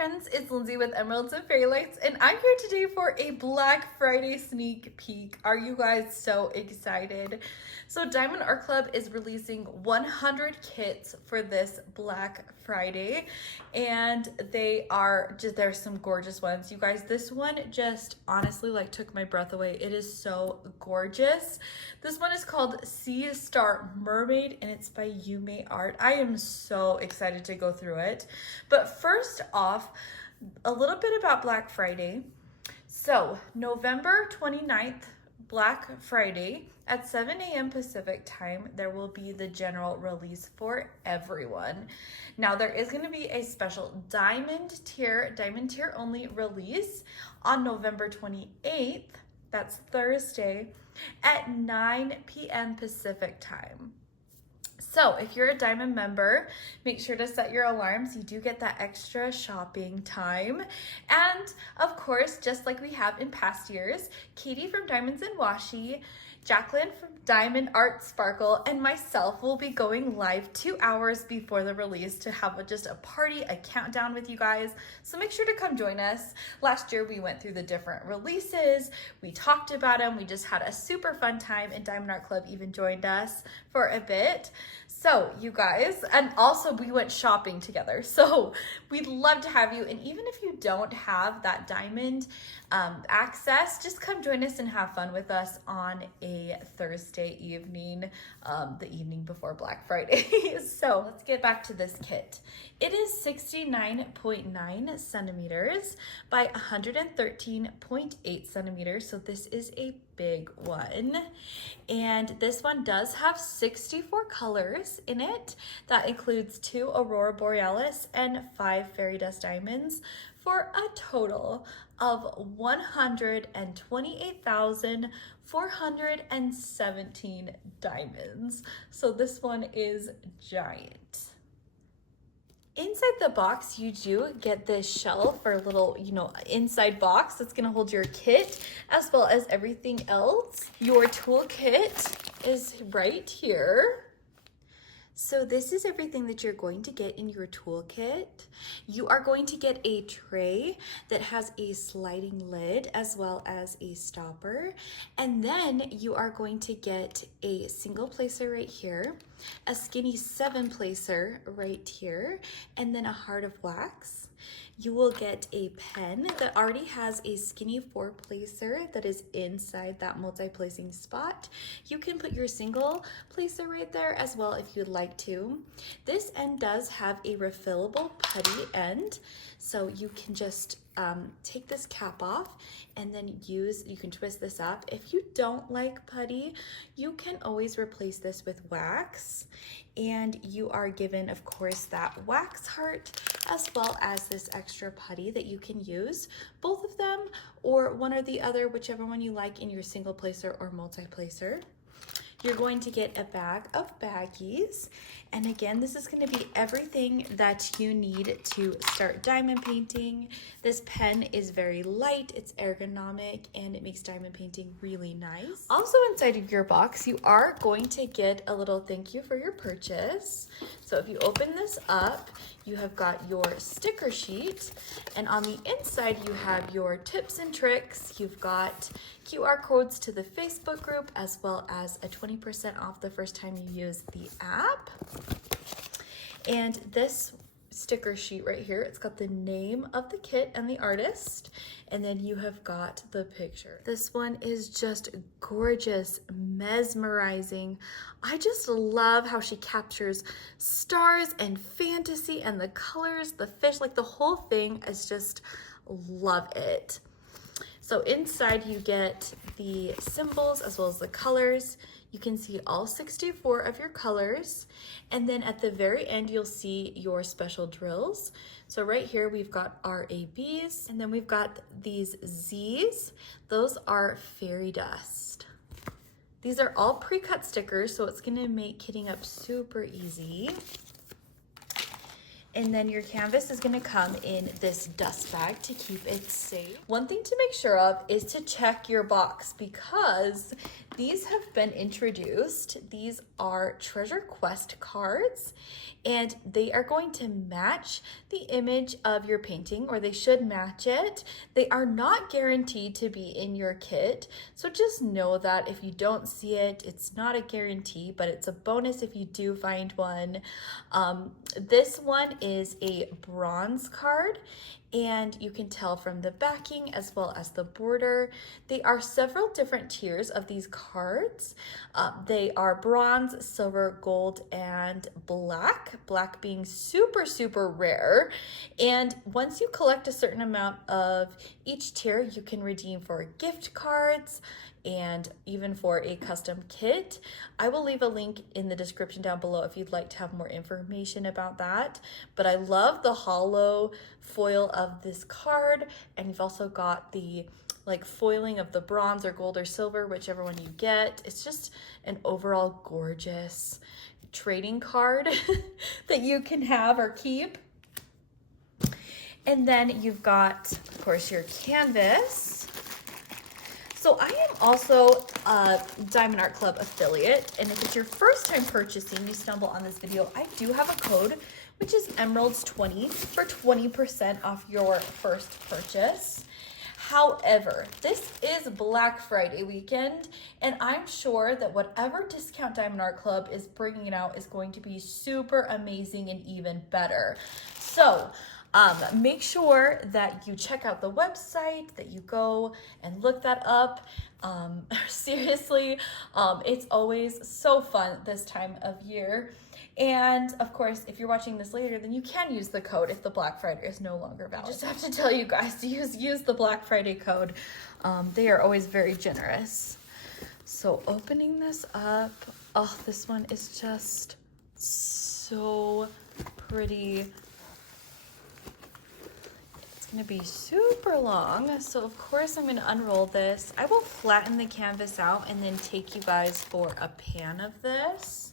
friends, it's Lindsay with Emeralds and Fairy Lights, and I'm here today for a Black Friday sneak peek. Are you guys so excited? So Diamond Art Club is releasing 100 kits for this Black Friday, and there's some gorgeous ones. You guys, this one just honestly like took my breath away. It is so gorgeous. This one is called Sea Star Mermaid, and it's by Yuumei Art. I am so excited to go through it. But first off, a little bit about Black Friday. So November 29th, Black Friday at 7 a.m. Pacific time, there will be the general release for everyone. Now there is going to be a special diamond tier only release on November 28th, that's Thursday, at 9 p.m. Pacific time. So if you're a Diamond member, make sure to set your alarms. You do get that extra shopping time. And of course, just like we have in past years, Katie from Diamonds and Washi, Jacqueline from Diamond Art Sparkle, and myself will be going live 2 hours before the release to have just a party, a countdown with you guys. So make sure to come join us. Last year we went through the different releases, we talked about them, we just had a super fun time, and Diamond Art Club even joined us for a bit. So you guys, and also we went shopping together. So we'd love to have you. And even if you don't have that diamond access, just come join us and have fun with us on a Thursday evening, the evening before Black Friday. So let's get back to this kit. It is 69.9 centimeters by 113.8 centimeters. So this is a big one, and this one does have 64 colors in it. That includes 2 Aurora Borealis and 5 Fairy Dust Diamonds for a total of 128,417 diamonds. So this one is giant. Inside the box, you do get this shelf or little, inside box that's gonna hold your kit as well as everything else. Your toolkit is right here. So this is everything that you're going to get in your toolkit. You are going to get a tray that has a sliding lid as well as a stopper. And then you are going to get a single placer right here, a skinny 7 placer right here, and then a heart of wax. You will get a pen that already has a skinny 4 placer that is inside that multi-placing spot. You can put your single placer right there as well if you'd like to. This end does have a refillable putty end, so you can just take this cap off and then you can twist this up. If you don't like putty, you can always replace this with wax, and you are given, of course, that wax heart as well as this extra putty that you can use, both of them or one or the other, whichever one you like in your single placer or multi-placer. You're going to get a bag of baggies. And again, this is going to be everything that you need to start diamond painting. This pen is very light, it's ergonomic, and it makes diamond painting really nice. Also inside of your box, you are going to get a little thank you for your purchase. So if you open this up, you have got your sticker sheet, and on the inside you have your tips and tricks. You've got QR codes to the Facebook group as well as a 20% off the first time you use the app. And this sticker sheet right here, it's got the name of the kit and the artist, and then you have got the picture. This one is just gorgeous, mesmerizing. I just love how she captures stars and fantasy and the colors, the fish, like the whole thing is just, love it. So inside you get the symbols as well as the colors. You can see all 64 of your colors. And then at the very end, you'll see your special drills. So right here, we've got our ABs, and then we've got these Zs. Those are fairy dust. These are all pre-cut stickers, so it's gonna make kitting up super easy. And then your canvas is gonna come in this dust bag to keep it safe. One thing to make sure of is to check your box, because these have been introduced. These are Treasure Quest cards, and they are going to match the image of your painting, or they should match it. They are not guaranteed to be in your kit, so just know that if you don't see it, it's not a guarantee, but it's a bonus if you do find one. This one is a bronze card, and you can tell from the backing as well as the border. They are several different tiers of these cards. They are bronze, silver, gold, and black. Black being super, super rare. And once you collect a certain amount of each tier, you can redeem for gift cards and even for a custom kit. I will leave a link in the description down below if you'd like to have more information about that. But I love the hollow foil of this card, and you've also got the like foiling of the bronze or gold or silver, whichever one you get. It's just an overall gorgeous trading card that you can have or keep. And then you've got, of course, your canvas. So I am also a Diamond Art Club affiliate, and if it's your first time purchasing, you stumble on this video, I do have a code, which is Emeralds20 for 20% off your first purchase. However, this is Black Friday weekend, and I'm sure that whatever discount Diamond Art Club is bringing out is going to be super amazing and even better. So make sure that you check out the website, that you go and look that up. Seriously, it's always so fun this time of year. And of course, if you're watching this later, then you can use the code if the Black Friday is no longer valid. I just have to tell you guys to use the Black Friday code. They are always very generous. So opening this up, oh, this one is just so pretty. Gonna be super long, so of course I'm gonna unroll this. I will flatten the canvas out and then take you guys for a pan of this.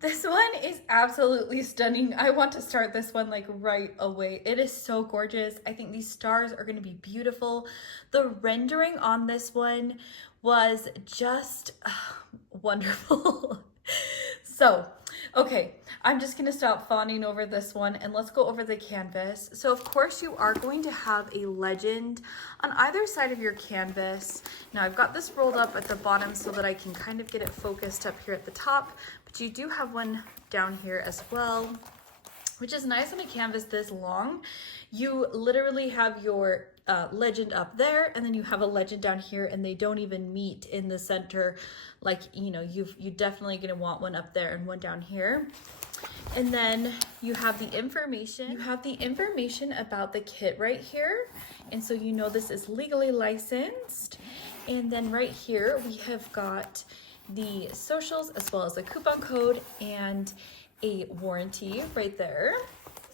This one is absolutely stunning. I want to start this one like right away. It is so gorgeous. I think these stars are going to be beautiful. The rendering on this one was just wonderful. So, okay, I'm just going to stop fawning over this one and let's go over the canvas. So of course you are going to have a legend on either side of your canvas. Now I've got this rolled up at the bottom so that I can kind of get it focused up here at the top, but you do have one down here as well, which is nice on a canvas this long. You literally have your legend up there, and then you have a legend down here, and they don't even meet in the center. Like, you know, you definitely gonna want one up there and one down here. And then you have the information. You have the information about the kit right here, and so you know this is legally licensed. And then right here we have got the socials as well as a coupon code and a warranty right there.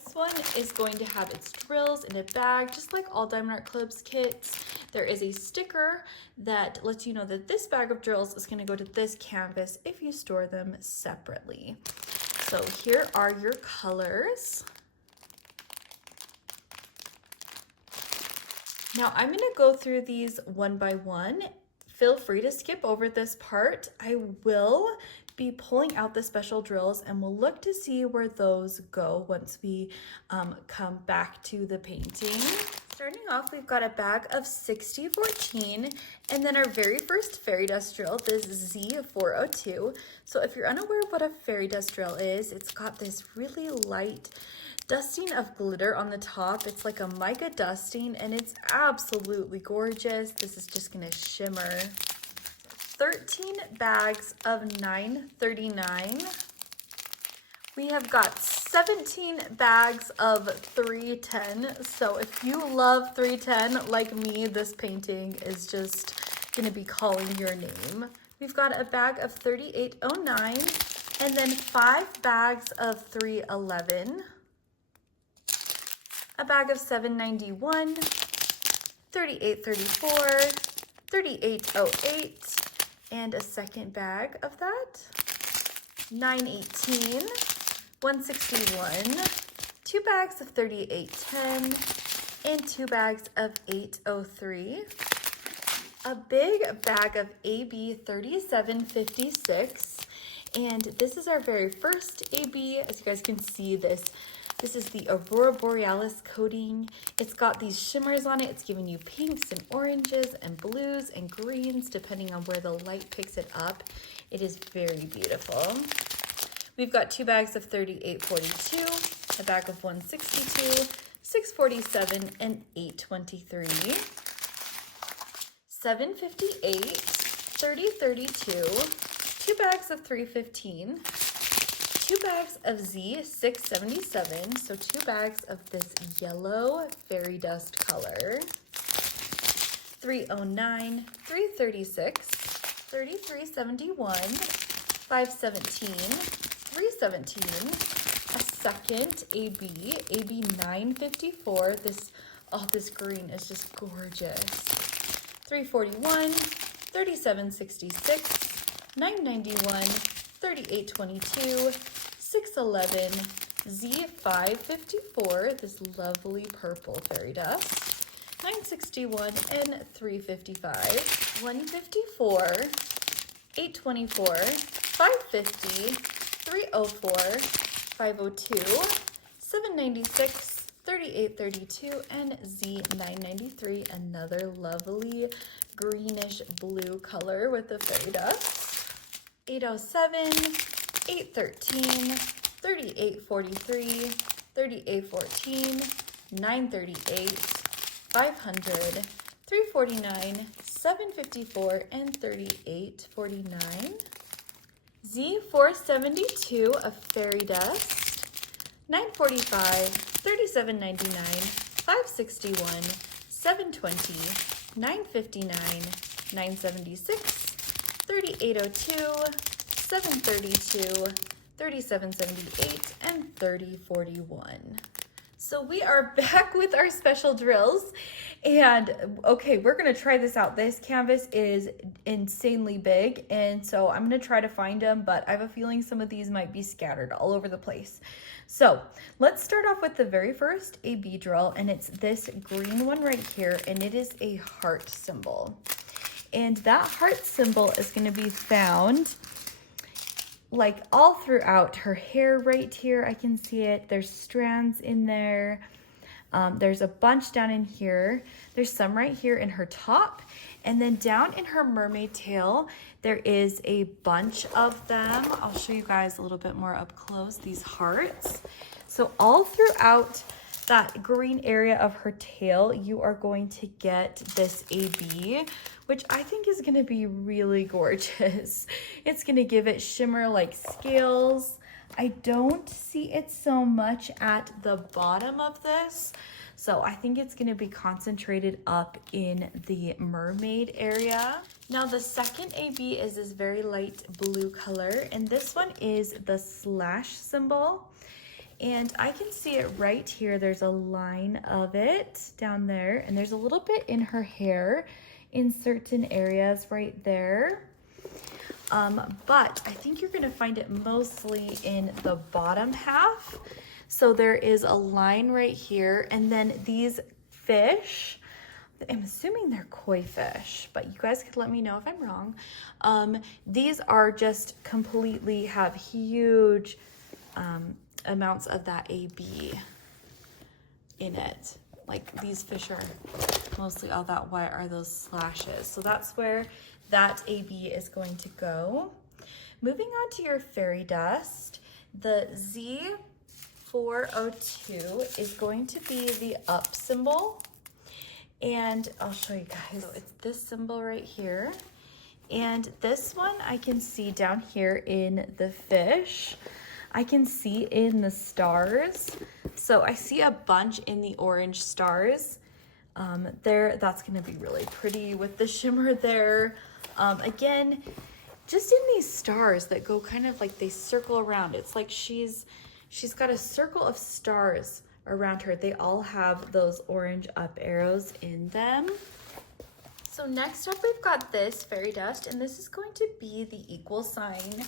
This one is going to have its drills in a bag, just like all Diamond Art Club's kits. There is a sticker that lets you know that this bag of drills is going to go to this canvas if you store them separately. So here are your colors. Now I'm going to go through these one by one. Feel free to skip over this part. I will be pulling out the special drills and we'll look to see where those go once we come back to the painting. Starting off, we've got a bag of 6014 and then our very first fairy dust drill, this Z402. So if you're unaware of what a fairy dust drill is, it's got this really light dusting of glitter on the top. It's like a mica dusting and it's absolutely gorgeous. This is just gonna shimmer. 13 bags of 939. We have got 17 bags of 310. So if you love 310 like me, this painting is just gonna be calling your name. We've got a bag of 3809 and then 5 bags of 311. A bag of 791, 3834, 3808, and a second bag of that. 918, 161, 2 bags of 3810, and 2 bags of 803. A big bag of AB 3756, and this is our very first AB. As you guys can see, this is the Aurora Borealis coating. It's got these shimmers on it. It's giving you pinks and oranges and blues and greens, depending on where the light picks it up. It is very beautiful. We've got 2 bags of 3842, a bag of 162, 647, and 823. 758, 3032, 2 bags of 315, 2 bags of Z677, so 2 bags of this yellow fairy dust color. 309, 336, 3371, 517, 317, a second AB, AB 954. This green is just gorgeous. 341, 3766, 991, 3822, 611, Z554, this lovely purple fairy dust, 961, and 355, 154, 824, 550, 304, 502, 796, 3832, and Z993, another lovely greenish blue color with the fairy dust. 807, 813, 3843, 3814, 938, 500, 349, 754, and 3849. Z472 of fairy dust, 945, 3799, 561, 720, 959, 976, 3802, 732, 3778, and 3041. So we are back with our special drills, and okay, we're gonna try this out. This canvas is insanely big, and so I'm gonna try to find them, but I have a feeling some of these might be scattered all over the place. So let's start off with the very first AB drill, and it's this green one right here, and it is a heart symbol. And that heart symbol is gonna be found like all throughout her hair right here. I can see it. There's strands in there. There's a bunch down in here. There's some right here in her top. And then down in her mermaid tail, there is a bunch of them. I'll show you guys a little bit more up close, these hearts. So all throughout that green area of her tail, you are going to get this AB, which I think is gonna be really gorgeous. It's gonna give it shimmer like scales. I don't see it so much at the bottom of this, so I think it's gonna be concentrated up in the mermaid area. Now the second AB is this very light blue color, and this one is the slash symbol. And I can see it right here. There's a line of it down there, and there's a little bit in her hair in certain areas right there. But I think you're gonna find it mostly in the bottom half. So there is a line right here, and then these fish, I'm assuming they're koi fish, but you guys could let me know if I'm wrong. These are just completely have huge amounts of that AB in it. Like these fish are mostly all that white are those slashes. So that's where that AB is going to go. Moving on to your fairy dust, the Z402 is going to be the up symbol. And I'll show you guys. So it's this symbol right here. And this one I can see down here in the fish. I can see in the stars. So I see a bunch in the orange stars. That's gonna be really pretty with the shimmer there. Again, just in these stars that go kind of like they circle around. It's like she's got a circle of stars around her. They all have those orange up arrows in them. So next up we've got this fairy dust, and this is going to be the equal sign.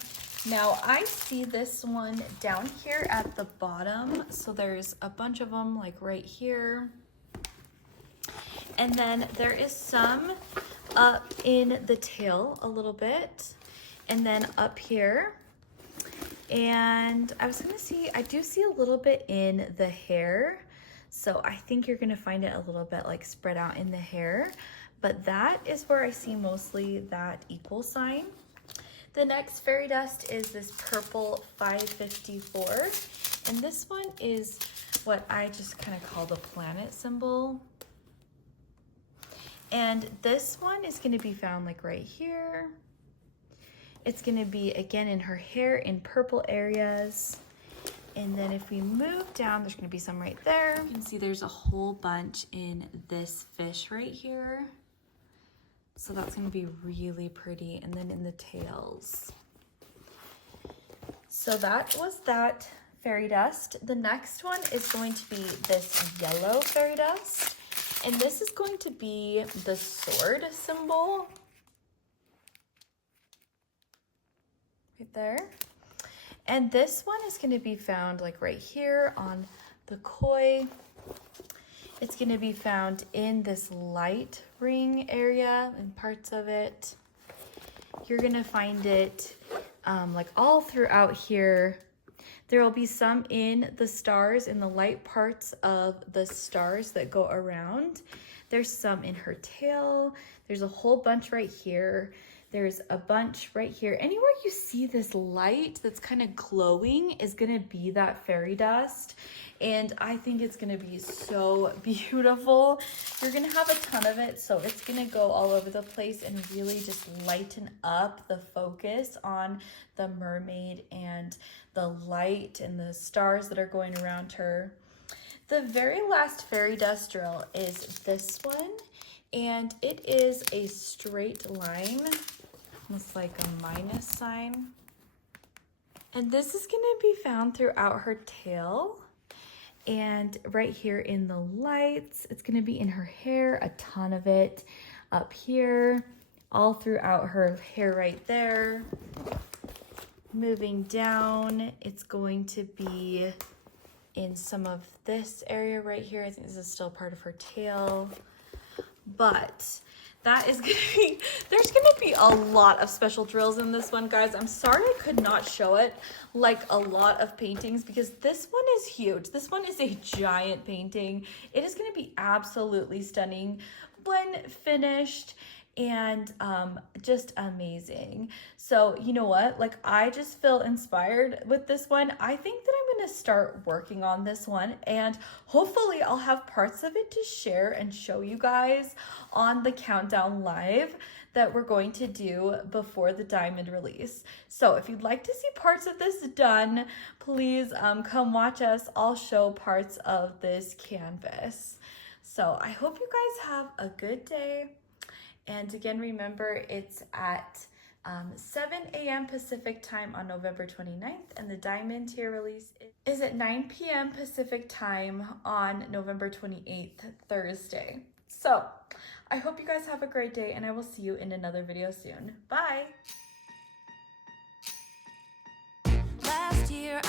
Now I see this one down here at the bottom. So there's a bunch of them like right here. And then there is some up in the tail a little bit, and then up here. And I was gonna see, I do see a little bit in the hair. So I think you're gonna find it a little bit like spread out in the hair, but that is where I see mostly that equal sign. The next fairy dust is this purple 554. And this one is what I just kind of call the planet symbol. And this one is going to be found like right here. It's going to be again in her hair in purple areas. And then if we move down, there's going to be some right there. You can see there's a whole bunch in this fish right here. So that's going to be really pretty. And then in the tails. So that was that fairy dust. The next one is going to be this yellow fairy dust. And this is going to be the sword symbol. Right there. And this one is going to be found like right here on the koi. It's going to be found in this light ring area and parts of it. You're going to find it like all throughout here. There will be some in the stars, in the light parts of the stars that go around. There's some in her tail. There's a whole bunch right here. There's a bunch right here. Anywhere you see this light that's kind of glowing is gonna be that fairy dust. And I think it's gonna be so beautiful. You're gonna have a ton of it, so it's gonna go all over the place and really just lighten up the focus on the mermaid and the light and the stars that are going around her. The very last fairy dust drill is this one, and it is a straight line. It's like a minus sign. And this is going to be found throughout her tail and right here in the lights. It's going to be in her hair, a ton of it up here, all throughout her hair right there. Moving down, it's going to be in some of this area right here. I think this is still part of her tail, but that is gonna be, there's gonna be a lot of special drills in this one, guys. I'm sorry I could not show it like a lot of paintings because this one is huge. This one is a giant painting. It is gonna be absolutely stunning when finished and just amazing. So you know what, like I just feel inspired with this one. I think that I'm gonna start working on this one, and hopefully I'll have parts of it to share and show you guys on the countdown live that we're going to do before the diamond release. So if you'd like to see parts of this done, please come watch us. I'll show parts of this canvas. So I hope you guys have a good day. And again, remember, it's at 7 a.m. Pacific time on November 29th, and the diamond tier release is at 9 p.m. Pacific time on November 28th, Thursday. So I hope you guys have a great day, and I will see you in another video soon. Bye! Last year